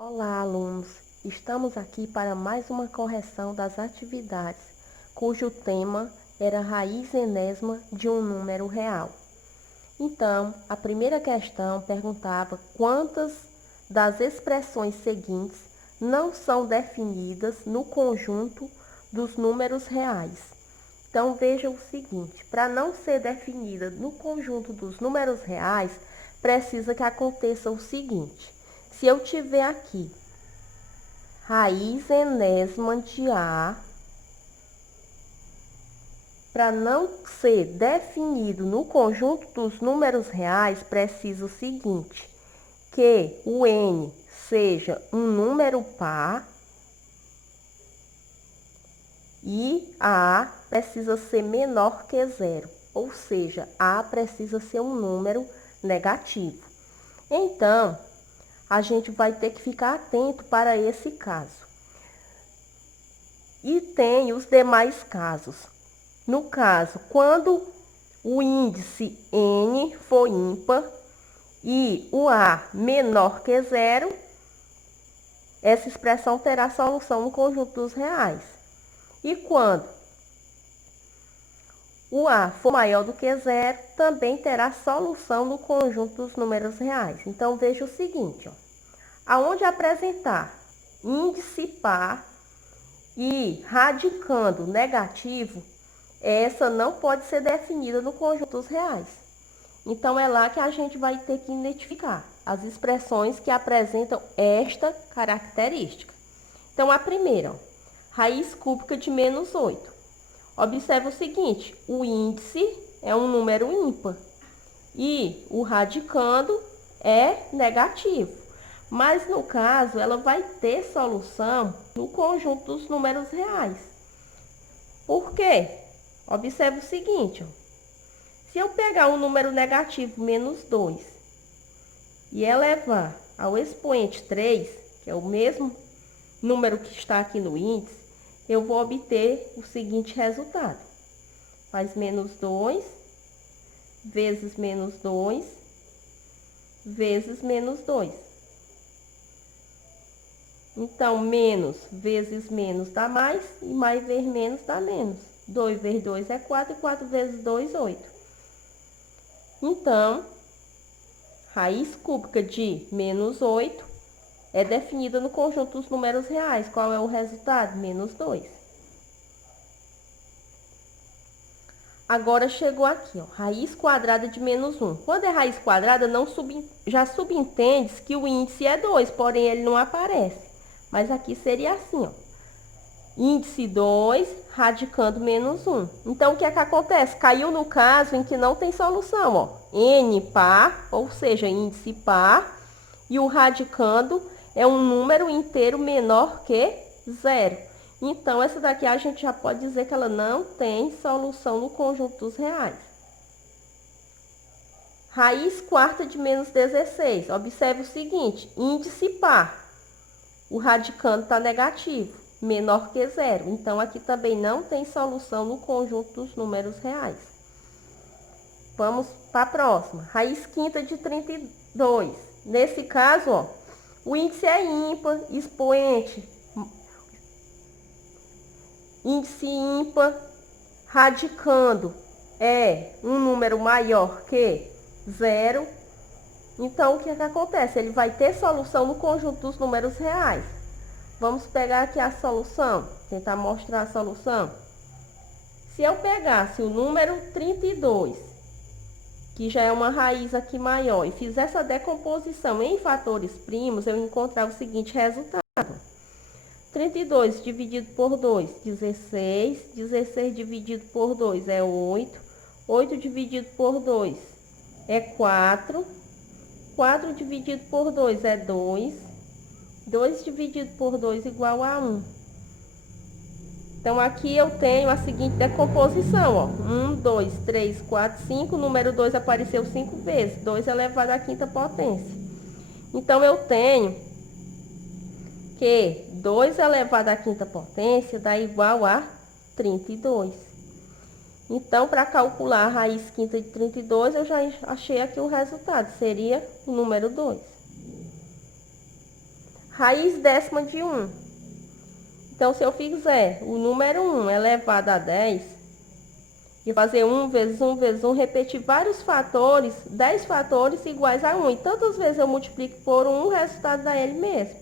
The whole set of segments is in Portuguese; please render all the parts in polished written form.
Olá, alunos! Estamos aqui para mais uma correção das atividades, cujo tema era raiz enésima de um número real. Então, a primeira questão perguntava quantas das expressões seguintes não são definidas no conjunto dos números reais. Então, veja o seguinte, para não ser definida no conjunto dos números reais, precisa que aconteça o seguinte. Se eu tiver aqui raiz enésima de A, para não ser definido no conjunto dos números reais, precisa o seguinte, que o N seja um número par e A precisa ser menor que zero, ou seja, A precisa ser um número negativo. Então, a gente vai ter que ficar atento para esse caso. E tem os demais casos. No caso, quando o índice N for ímpar e o A menor que zero, essa expressão terá solução no conjunto dos reais. E quando o A for maior do que zero, também terá solução no conjunto dos números reais. Então, veja o seguinte, ó. Aonde apresentar índice par e radicando negativo, essa não pode ser definida no conjunto dos reais. Então, é lá que a gente vai ter que identificar as expressões que apresentam esta característica. Então, a primeira, ó, raiz cúbica de menos 8. Observe o seguinte, o índice é um número ímpar e o radicando é negativo. Mas, no caso, ela vai ter solução no conjunto dos números reais. Por quê? Observe o seguinte, ó. Se eu pegar um número negativo, menos 2, e elevar ao expoente 3, que é o mesmo número que está aqui no índice, eu vou obter o seguinte resultado. Faz menos 2, vezes menos 2, vezes menos 2. Então, menos vezes menos dá mais, e mais vezes menos dá menos. 2 vezes 2 é 4, e 4 vezes 2, 8. Então, raiz cúbica de menos 8 é definida no conjunto dos números reais. Qual é o resultado? Menos 2. Agora chegou aqui, ó, raiz quadrada de menos 1. Quando é raiz quadrada, já subentende que o índice é 2, porém ele não aparece. Mas aqui seria assim, ó. Índice 2, radicando menos 1. Então, o que é que acontece? Caiu no caso em que não tem solução, ó. N par, ou seja, índice par, e o radicando é um número inteiro menor que zero. Então, essa daqui a gente já pode dizer que ela não tem solução no conjunto dos reais. Raiz quarta de menos 16. Observe o seguinte, índice par. O radicando está negativo, menor que zero. Então, aqui também não tem solução no conjunto dos números reais. Vamos para a próxima. Raiz quinta de 32. Nesse caso, ó, o índice é ímpar, expoente, índice ímpar, radicando é um número maior que zero. Então, o que é que acontece? Ele vai ter solução no conjunto dos números reais. Vamos pegar aqui a solução, tentar mostrar a solução. Se eu pegasse o número 32, que já é uma raiz aqui maior, e fizer essa decomposição em fatores primos, eu encontrar o seguinte resultado. 32 dividido por 2, 16. 16 dividido por 2 é 8. 8 dividido por 2 é 4. 4 dividido por 2 é 2. 2 dividido por 2 igual a 1. Então, aqui eu tenho a seguinte decomposição, ó. 1, 2, 3, 4, 5. O número 2 apareceu 5 vezes. 2 elevado à quinta potência. Então, eu tenho que 2 elevado à quinta potência dá igual a 32. Então, para calcular a raiz quinta de 32, eu já achei aqui o resultado. Seria o número 2. raiz décima de 1. Então, se eu fizer o número 1 elevado a 10, e fazer 1 vezes 1 vezes 1, repetir vários fatores, 10 fatores iguais a 1. E tantas vezes eu multiplico por 1, o resultado dá ele mesmo.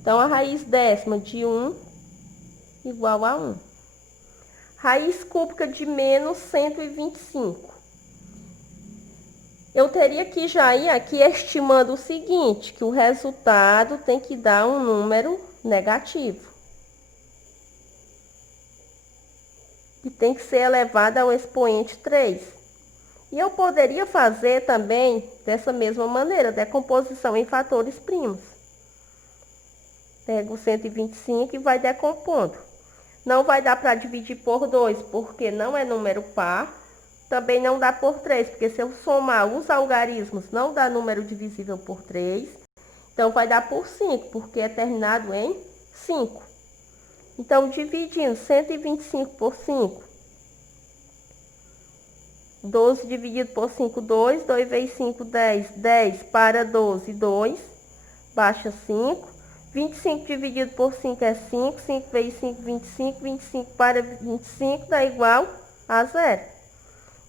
Então, a raiz décima de 1 igual a 1. Raiz cúbica de menos 125. Eu teria que já ir aqui estimando o seguinte, que o resultado tem que dar um número negativo. E tem que ser elevado ao expoente 3. E eu poderia fazer também dessa mesma maneira, decomposição em fatores primos. Pego o 125 e vai decompondo. Não vai dar para dividir por 2, porque não é número par. Também não dá por 3, porque se eu somar os algarismos, não dá número divisível por 3. Então, vai dar por 5, porque é terminado em 5. Então, dividindo 125 por 5. 12 dividido por 5, 2. 2 vezes 5, 10. 10 para 12, 2. Baixa 5. 25 dividido por 5 é 5. 5 vezes 5, 25. 25 para 25 dá igual a 0.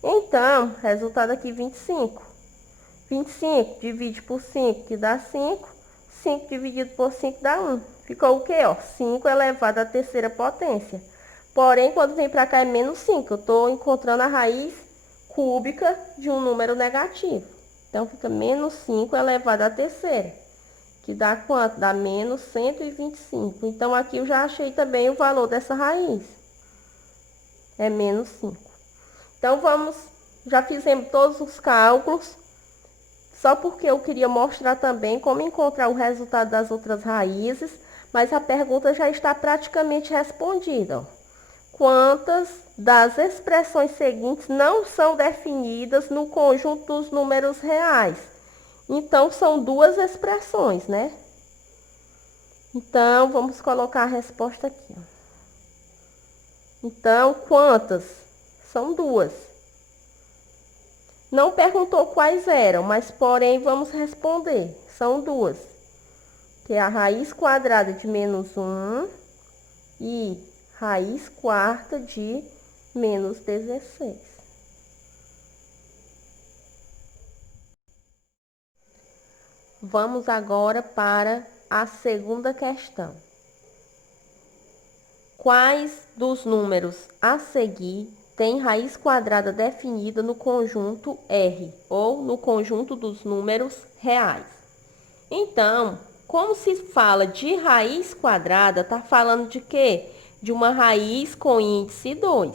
Então, resultado aqui 25. 25 divide por 5, que dá 5. 5 dividido por 5 dá 1. Ficou o quê? 5 elevado à terceira potência. Porém, quando vem para cá é menos 5. Eu estou encontrando a raiz cúbica de um número negativo. Então, fica menos 5 elevado à terceira. Que dá quanto? Dá menos 125. Então, aqui eu já achei também o valor dessa raiz. É menos 5. Então, já fizemos todos os cálculos. Só porque eu queria mostrar também como encontrar o resultado das outras raízes. Mas a pergunta já está praticamente respondida. Quantas das expressões seguintes não são definidas no conjunto dos números reais? Então, são duas expressões, né? Então, vamos colocar a resposta aqui. Então, quantas? São duas. Não perguntou quais eram, mas porém vamos responder. São duas. Que é a raiz quadrada de menos 1 e raiz quarta de menos 16. Vamos agora para a segunda questão. Quais dos números a seguir tem raiz quadrada definida no conjunto R, ou no conjunto dos números reais? Então, como se fala de raiz quadrada, está falando de quê? De uma raiz com índice 2.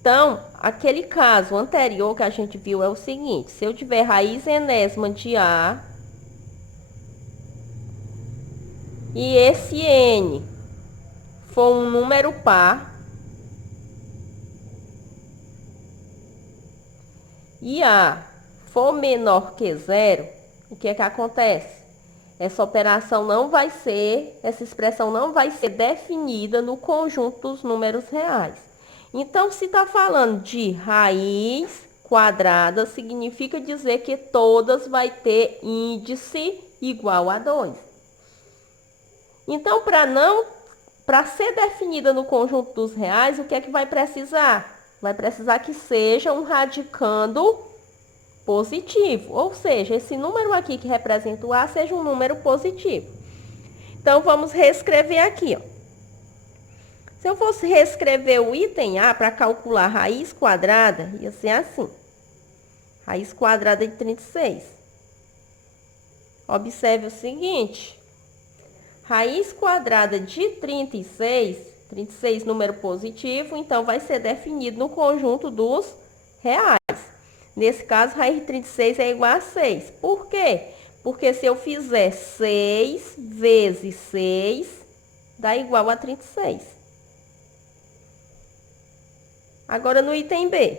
Então, aquele caso anterior que a gente viu é o seguinte: se eu tiver raiz enésima de A e esse N for um número par e A for menor que 0, o que é que acontece? Essa expressão não vai ser definida no conjunto dos números reais. Então, se está falando de raiz quadrada, significa dizer que todas vai ter índice igual a 2. Então, para ser definida no conjunto dos reais, o que é que vai precisar? Vai precisar que seja um radicando positivo, ou seja, esse número aqui que representa o A seja um número positivo. Então, vamos reescrever aqui, ó. Se eu fosse reescrever o item A para calcular a raiz quadrada, ia ser assim. Raiz quadrada de 36. Observe o seguinte. Raiz quadrada de 36, 36 número positivo, então vai ser definido no conjunto dos reais. Nesse caso, raiz de 36 é igual a 6. Por quê? Porque se eu fizer 6 vezes 6, dá igual a 36. Agora, no item B.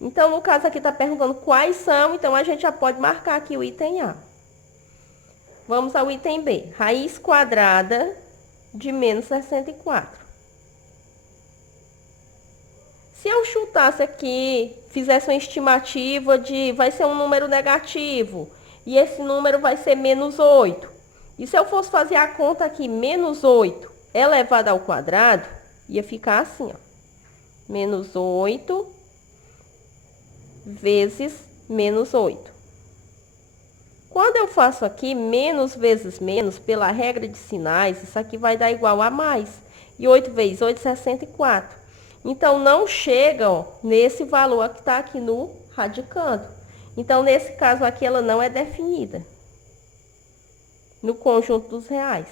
Então, no caso aqui está perguntando quais são, então a gente já pode marcar aqui o item A. Vamos ao item B. Raiz quadrada de menos 64. Se eu chutasse aqui, fizesse uma estimativa de vai ser um número negativo e esse número vai ser menos 8. E se eu fosse fazer a conta aqui, menos 8 elevado ao quadrado, ia ficar assim, ó. Menos 8 vezes menos 8. Quando eu faço aqui menos vezes menos, pela regra de sinais, isso aqui vai dar igual a mais. E 8 vezes 8, 64. Então, não chega, ó, nesse valor que está aqui no radicando. Então, nesse caso aqui, ela não é definida no conjunto dos reais.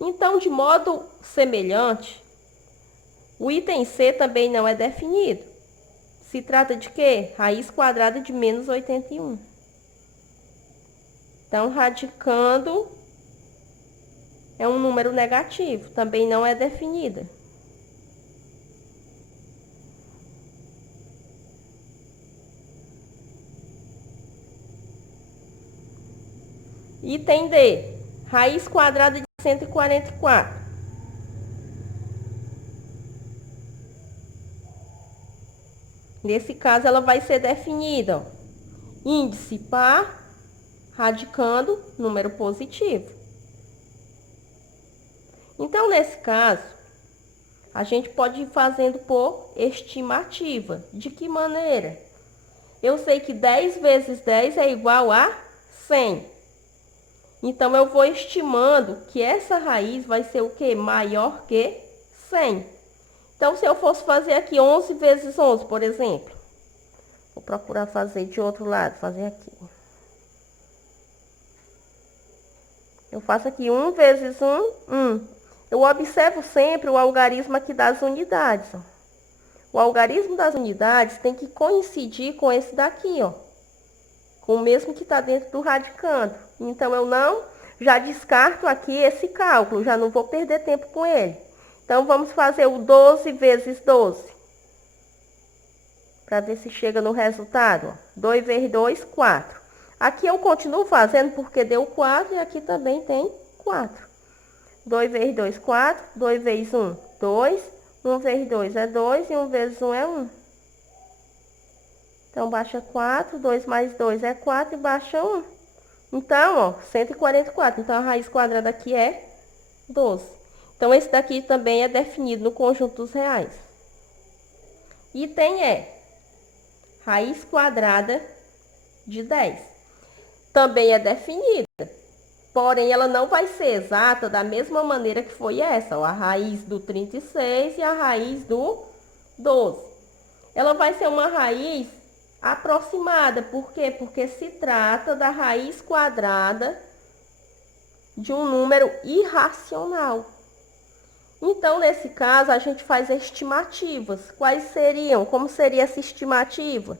Então, de modo semelhante, o item C também não é definido. Se trata de quê? Raiz quadrada de menos 81. Então, radicando é um número negativo, também não é definida. Item D, raiz quadrada de 144. Nesse caso, ela vai ser definida, ó, índice par, radicando, número positivo. Então, nesse caso, a gente pode ir fazendo por estimativa. De que maneira? Eu sei que 10 vezes 10 é igual a 100. Então, eu vou estimando que essa raiz vai ser o quê? Maior que 100. Então, se eu fosse fazer aqui 11 vezes 11, por exemplo. Vou procurar fazer de outro lado, fazer aqui. Eu faço aqui 1 vezes 1, 1. Eu observo sempre o algarismo aqui das unidades, ó. O algarismo das unidades tem que coincidir com esse daqui, ó. Com o mesmo que está dentro do radicando. Então, eu já descarto aqui esse cálculo, já não vou perder tempo com ele. Então, vamos fazer o 12 vezes 12. Para ver se chega no resultado, ó. 2 vezes 2, 4. Aqui eu continuo fazendo porque deu 4 e aqui também tem 4. 2 vezes 2, 4. 2 vezes 1, 2. 1 vezes 2 é 2 e 1 vezes 1 é 1. Então, baixa 4. 2 mais 2 é 4 e baixa 1. Então, ó, 144. Então, a raiz quadrada aqui é 12. Então, esse daqui também é definido no conjunto dos reais. Item E, raiz quadrada de 10. Também é definida, porém ela não vai ser exata da mesma maneira que foi essa, ó, a raiz do 36 e a raiz do 12. Ela vai ser uma raiz aproximada, por quê? Porque se trata da raiz quadrada de um número irracional. Então, nesse caso, a gente faz estimativas. Quais seriam? Como seria essa estimativa?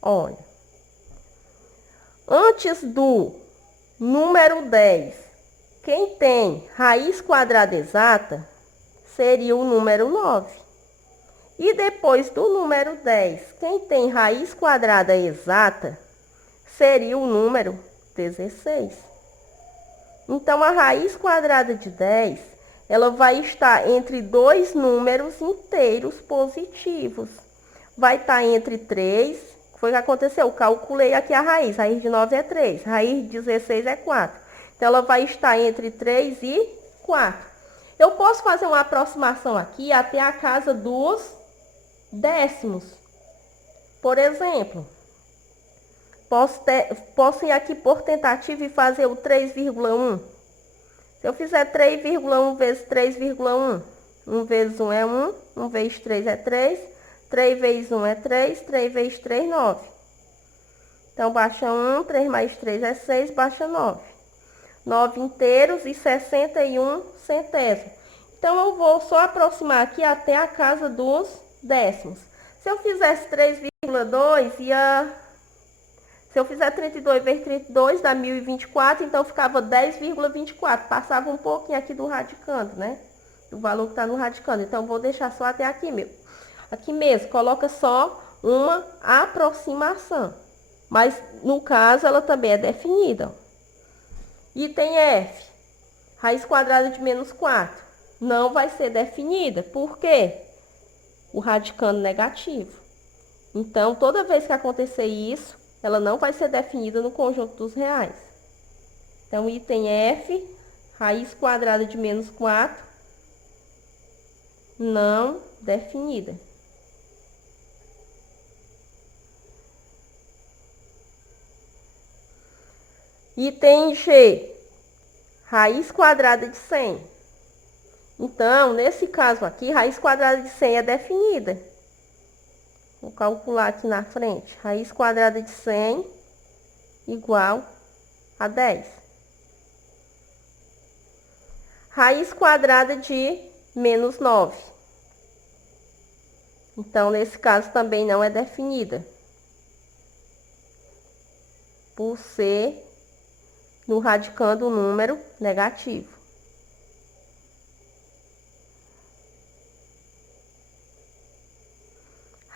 Olha, antes do número 10, quem tem raiz quadrada exata seria o número 9. E depois do número 10, quem tem raiz quadrada exata seria o número 16. Então, a raiz quadrada de 10, ela vai estar entre dois números inteiros positivos. Vai estar entre 3, foi o que aconteceu, eu calculei aqui a raiz de 9 é 3, raiz de 16 é 4. Então, ela vai estar entre 3 e 4. Eu posso fazer uma aproximação aqui até a casa dos décimos. Por exemplo, posso ir aqui por tentativa e fazer o 3,1. Se eu fizer 3,1 vezes 3,1, 1 vezes 1 é 1, 1 vezes 3 é 3, 3 vezes 1 é 3, 3 vezes 3, 9. Então, baixa 1, 3 mais 3 é 6, baixa 9. 9 inteiros e 61 centésimos. Então, eu vou só aproximar aqui até a casa dos décimos. Se eu fizesse 3,2, se eu fizer 32 vezes 32, dá 1024, então ficava 10,24. Passava um pouquinho aqui do radicando, né? Do valor que está no radicando. Então, vou deixar só até aqui mesmo. Aqui mesmo, coloca só uma aproximação. Mas, no caso, ela também é definida. Item F, raiz quadrada de menos 4. Não vai ser definida. Por quê? o radicando negativo. Então, toda vez que acontecer isso, ela não vai ser definida no conjunto dos reais. Então, item F, raiz quadrada de menos 4, não definida. Item G, raiz quadrada de 100. Então, nesse caso aqui, raiz quadrada de 100 é definida. Vou calcular aqui na frente. Raiz quadrada de 100 igual a 10. Raiz quadrada de menos 9. Então, nesse caso também não é definida. Por ser no radicando o número negativo.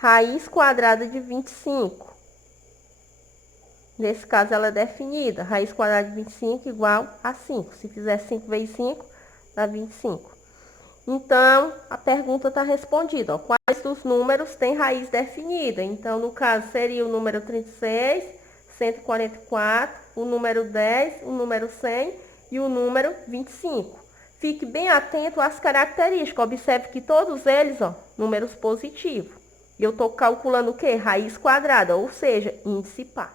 Raiz quadrada de 25. Nesse caso, ela é definida. Raiz quadrada de 25 igual a 5. Se fizer 5 vezes 5, dá 25. Então, a pergunta está respondida. Ó. Quais dos números têm raiz definida? Então, no caso, seria o número 36, 144, o número 10, o número 100 e o número 25. Fique bem atento às características. Observe que todos eles, ó, números positivos. E eu estou calculando o quê? Raiz quadrada, ou seja, índice par.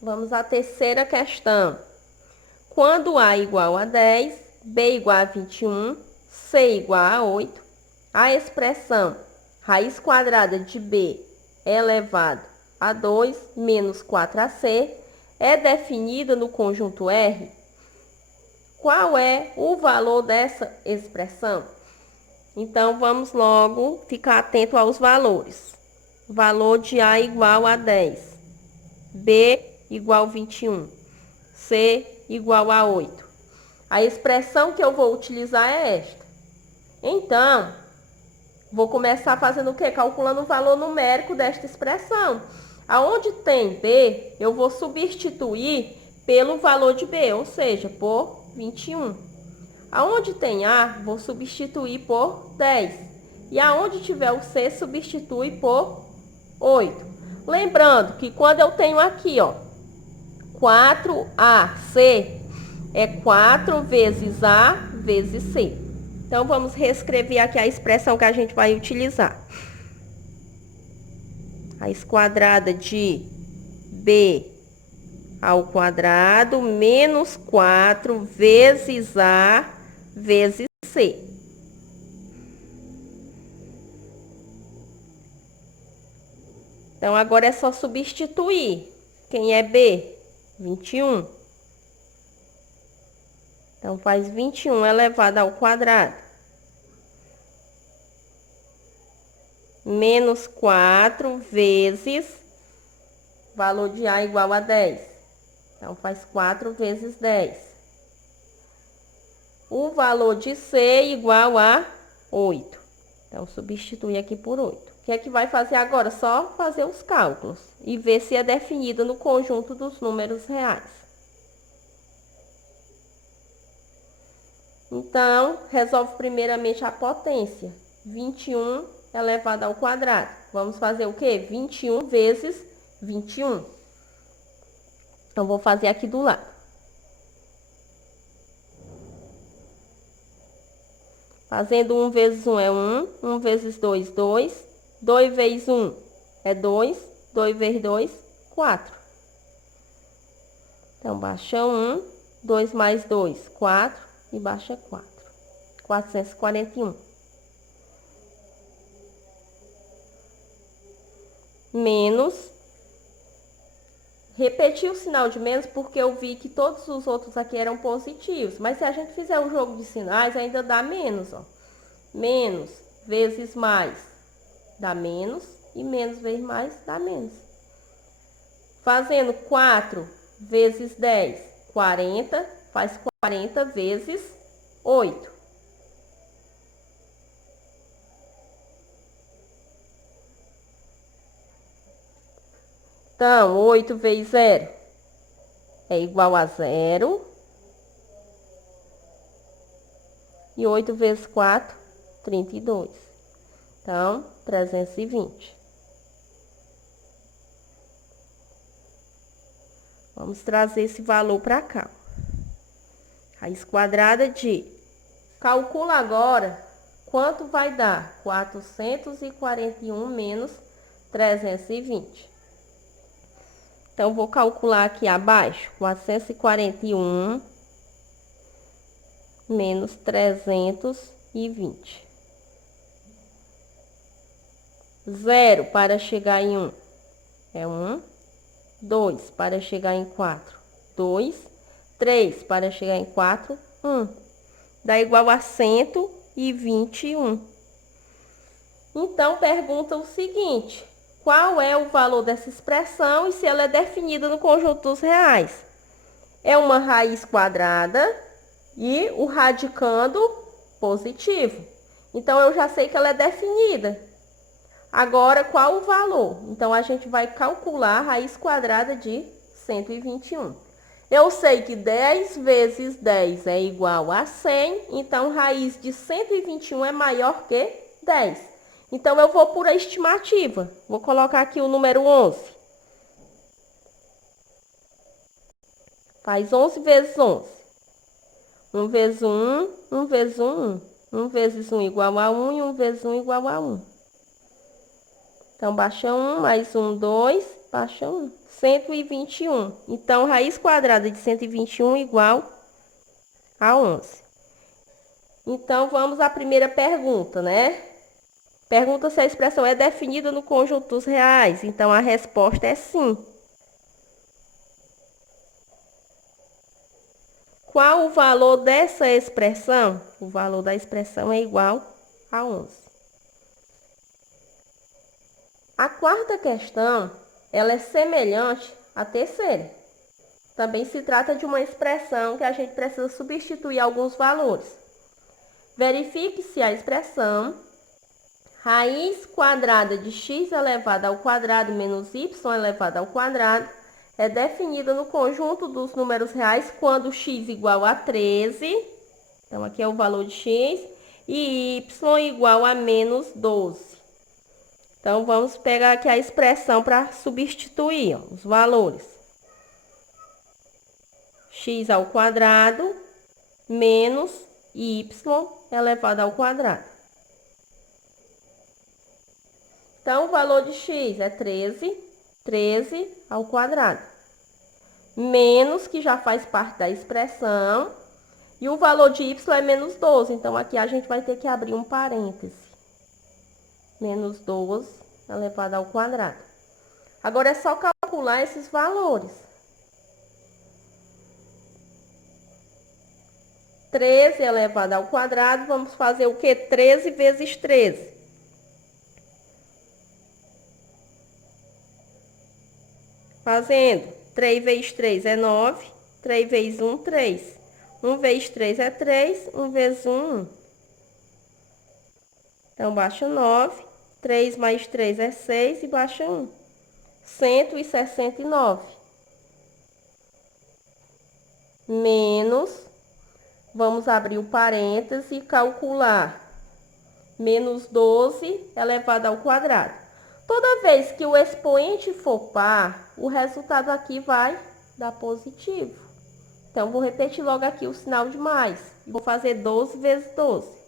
Vamos à terceira questão. Quando A igual a 10, B igual a 21, C igual a 8, a expressão raiz quadrada de B elevado a 2 menos 4AC é definida no conjunto R? Qual é o valor dessa expressão? Então, vamos logo ficar atento aos valores. Valor de A igual a 10, B igual a 21, C igual a 8. A expressão que eu vou utilizar é esta. Então, vou começar fazendo o quê? Calculando o valor numérico desta expressão. Aonde tem B, eu vou substituir pelo valor de B, ou seja, por 21. Aonde tem A, vou substituir por 10. E aonde tiver o C, substitui por 8. Lembrando que quando eu tenho aqui, ó, 4AC, é 4 vezes A vezes C. Então, vamos reescrever aqui a expressão que a gente vai utilizar. Raiz quadrada de B ao quadrado menos 4 vezes A vezes C. Então, agora é só substituir. Quem é B? 21. Então, faz 21 elevado ao quadrado. Menos 4 vezes valor de A igual a 10. Então, faz 4 vezes 10. O valor de C igual a 8. Então, substitui aqui por 8. O que é que vai fazer agora? Só fazer os cálculos e ver se é definida no conjunto dos números reais. Então, resolve primeiramente a potência. 21 elevado ao quadrado. Vamos fazer o quê? 21 vezes 21. Então, vou fazer aqui do lado. Fazendo 1 vezes 1 é 1, 1 vezes 2, 2, 2 vezes 1 é 2, 2 vezes 2, 4. Então, baixa 1, 2 mais 2, 4 e baixa 4. 441. Menos. Repeti o sinal de menos porque eu vi que todos os outros aqui eram positivos. Mas se a gente fizer o jogo de sinais, ainda dá menos, ó. Menos vezes mais dá menos. E menos vezes mais dá menos. Fazendo 4 vezes 10, 40. Faz 40 vezes 8. Então, 8 vezes 0 é igual a 0. E 8 vezes 4, 32. Então, 320. Vamos trazer esse valor para cá. Raiz quadrada de... Calcula agora quanto vai dar 441 menos 320. Então, vou calcular aqui abaixo. 441 menos 320. 0 para chegar em 1 é 1. 2 para chegar em 4, 2. 3 para chegar em 4, 1. Dá igual a 121. Então, pergunta o seguinte: qual é o valor dessa expressão e se ela é definida no conjunto dos reais? É uma raiz quadrada e o radicando positivo. Então, eu já sei que ela é definida. Agora, qual o valor? Então, a gente vai calcular a raiz quadrada de 121. Eu sei que 10 vezes 10 é igual a 100, então raiz de 121 é maior que 10. Então, eu vou por a estimativa. Vou colocar aqui o número 11. Faz 11 vezes 11. 1 vezes 1, 1 vezes 1, 1. 1 vezes 1 igual a 1 e 1 vezes 1 igual a 1. Então, baixa 1, mais 1, 2, baixa 1. 121. Então, raiz quadrada de 121 igual a 11. Então, vamos à primeira pergunta, né? Pergunta se a expressão é definida no conjunto dos reais. Então, a resposta é sim. Qual o valor dessa expressão? O valor da expressão é igual a 11. A quarta questão, ela é semelhante à terceira. Também se trata de uma expressão que a gente precisa substituir alguns valores. Verifique se a expressão raiz quadrada de x elevado ao quadrado menos y elevado ao quadrado é definida no conjunto dos números reais quando x igual a 13, então aqui é o valor de x, e y igual a menos 12. Então, vamos pegar aqui a expressão para substituir os valores. X ao quadrado menos y elevado ao quadrado. Então, o valor de x é 13, 13 ao quadrado. Menos, que já faz parte da expressão. E o valor de y é menos 12. Então, aqui a gente vai ter que abrir um parêntese. Menos 12 elevado ao quadrado. Agora, é só calcular esses valores. 13 elevado ao quadrado, vamos fazer o quê? 13 vezes 13. Fazendo 3 vezes 3 é 9, 3 vezes 1, 3. 1 vezes 3 é 3, 1 vezes 1, 1. Então, baixa 9, 3 mais 3 é 6 e baixa 1. 169. Menos, vamos abrir o parêntese e calcular. Menos 12 elevado ao quadrado. Toda vez que o expoente for par, o resultado aqui vai dar positivo. Então, vou repetir logo aqui o sinal de mais. Vou fazer 12 vezes 12.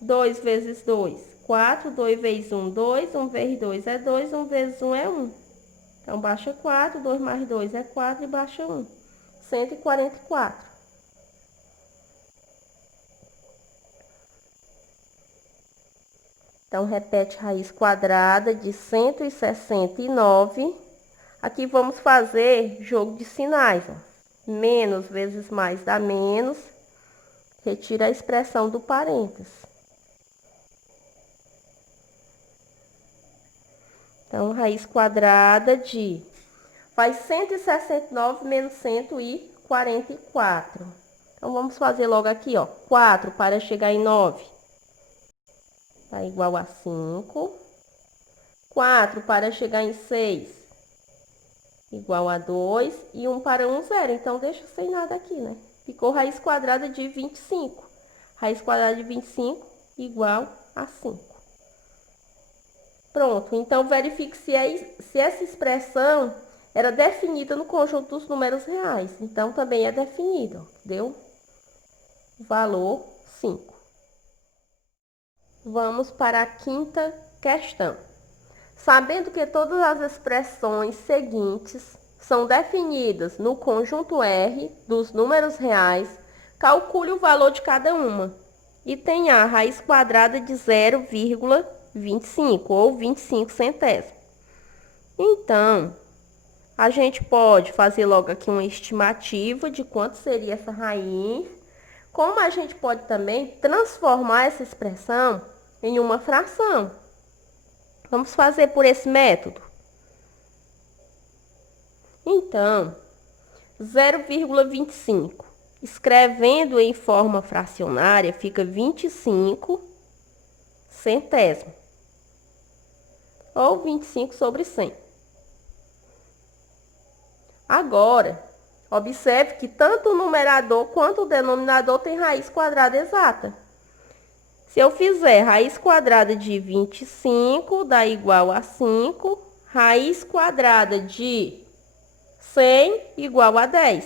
2 vezes 2, 4. 2 vezes 1, 2. 1 vezes 2 é 2. 1 vezes 1 é 1. Então, baixa 4. 2 mais 2 é 4 e baixa 1. 144. Então, repete raiz quadrada de 169. Aqui vamos fazer jogo de sinais. Ó. Menos vezes mais dá menos. Retira a expressão do parênteses. Então, raiz quadrada de... Faz 169 menos 144. Então, vamos fazer logo aqui, ó. 4 para chegar em 9. Tá igual a 5. 4 para chegar em 6. Igual a 2. E 1 para 1, 0. Então, deixa sem nada aqui, né? Ficou raiz quadrada de 25. Raiz quadrada de 25 igual a 5. Pronto, então verifique se essa expressão era definida no conjunto dos números reais. Então, também é definida, deu o valor 5. Vamos para a quinta questão. Sabendo que todas as expressões seguintes são definidas no conjunto R dos números reais, calcule o valor de cada uma. E tem a raiz quadrada de 0,25 ou 25 centésimos. Então, a gente pode fazer logo aqui uma estimativa de quanto seria essa raiz. Como a gente pode também transformar essa expressão em uma fração. Vamos fazer por esse método. Então, 0,25, escrevendo em forma fracionária, fica 25 centésimos, ou 25 sobre 100. Agora, observe que tanto o numerador quanto o denominador tem raiz quadrada exata. Se eu fizer raiz quadrada de 25 dá igual a 5, raiz quadrada de 100 igual a 10.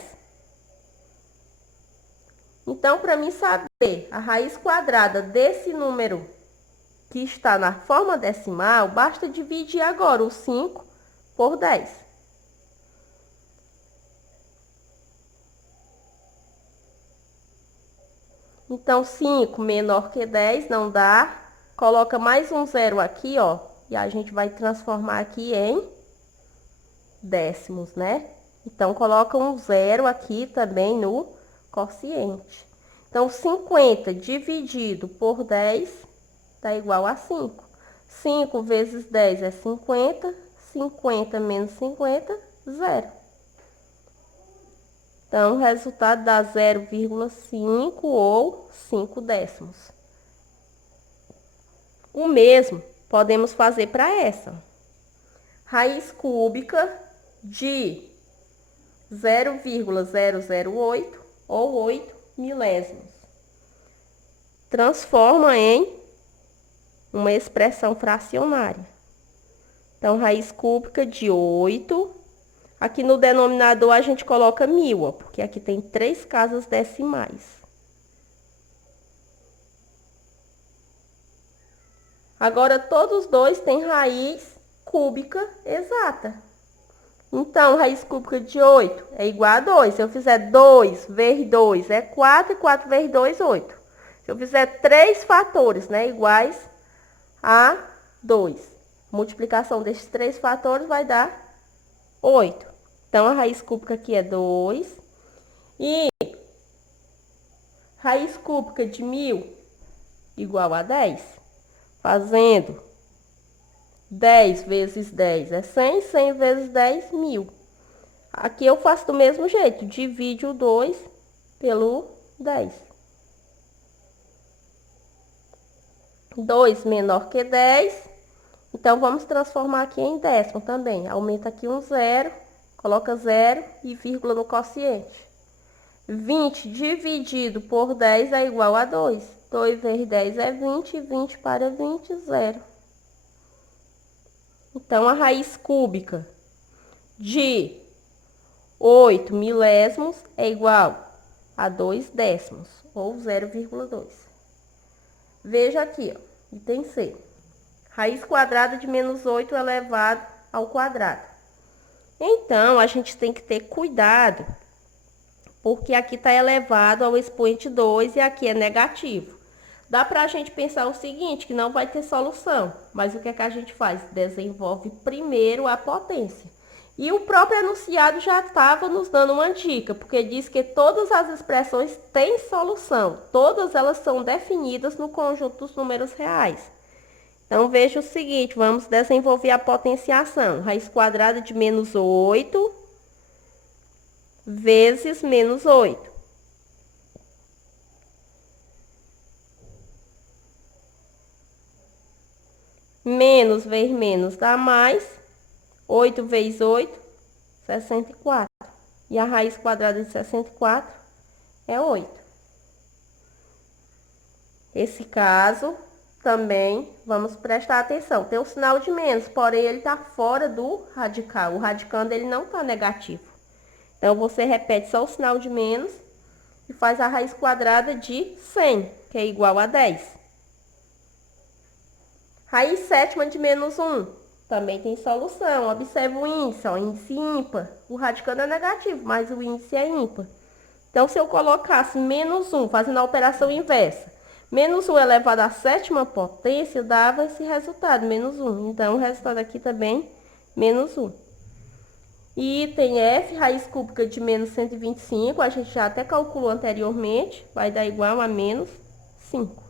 Então, para mim saber a raiz quadrada desse número que está na forma decimal, basta dividir agora o 5 por 10. Então, 5 menor que 10 não dá. Coloca mais um zero aqui, ó. E a gente vai transformar aqui em décimos, né? Então, coloca um zero aqui também no quociente. Então, 50 dividido por 10 dá igual a 5. 5 vezes 10 é 50. 50 menos 50, 0. Então, o resultado dá 0,5 ou 5 décimos. O mesmo podemos fazer para essa. Raiz cúbica de 0,008 ou 8 milésimos. Transforma em uma expressão fracionária. Então, raiz cúbica de 8. Aqui no denominador a gente coloca 1000, ó, porque aqui tem 3 casas decimais. Agora, todos dois têm raiz cúbica exata. Então, raiz cúbica de 8 é igual a 2. Se eu fizer 2 vezes 2 é 4, e 4 vezes 2, 8. Se eu fizer 3 fatores, né, iguais a 2. Multiplicação desses 3 fatores vai dar 8. Então, a raiz cúbica aqui é 2. E raiz cúbica de 1000 igual a 10. Fazendo 10 vezes 10 é 100. 100 vezes 10, 1000. Aqui eu faço do mesmo jeito. Divide o 2 pelo 10. 2 menor que 10. Então, vamos transformar aqui em décimo também. Aumenta aqui um zero. Coloca 0 e vírgula no quociente. 20 dividido por 10 é igual a 2. 2 vezes 10 é 20. 20 para 20, 0. Então, a raiz cúbica de 8 milésimos é igual a 2 décimos, ou 0,2. Veja aqui, ó, item C. Raiz quadrada de menos 8 elevado ao quadrado. Então, a gente tem que ter cuidado, porque aqui está elevado ao expoente 2 e aqui é negativo. Dá para a gente pensar o seguinte, que não vai ter solução, mas o que é que a gente faz? Desenvolve primeiro a potência. E o próprio enunciado já estava nos dando uma dica, porque diz que todas as expressões têm solução, todas elas são definidas no conjunto dos números reais. Então, veja o seguinte, vamos desenvolver a potenciação. Raiz quadrada de menos 8 vezes menos 8. Menos vezes menos dá mais. 8 vezes 8, 64. E a raiz quadrada de 64 é 8. Esse caso também vamos prestar atenção. Tem o sinal de menos, porém ele está fora do radical. O radicando ele não está negativo. Então você repete só o sinal de menos e faz a raiz quadrada de 100, que é igual a 10. Raiz sétima de menos 1 também tem solução. Observe o índice, ó, índice ímpar. O radicando é negativo, mas o índice é ímpar. Então, se eu colocasse menos 1, fazendo a operação inversa, menos 1 elevado à sétima potência, dava esse resultado, menos 1. Então, o resultado aqui também, menos 1. E item F, raiz cúbica de menos 125, a gente já até calculou anteriormente, vai dar igual a menos 5.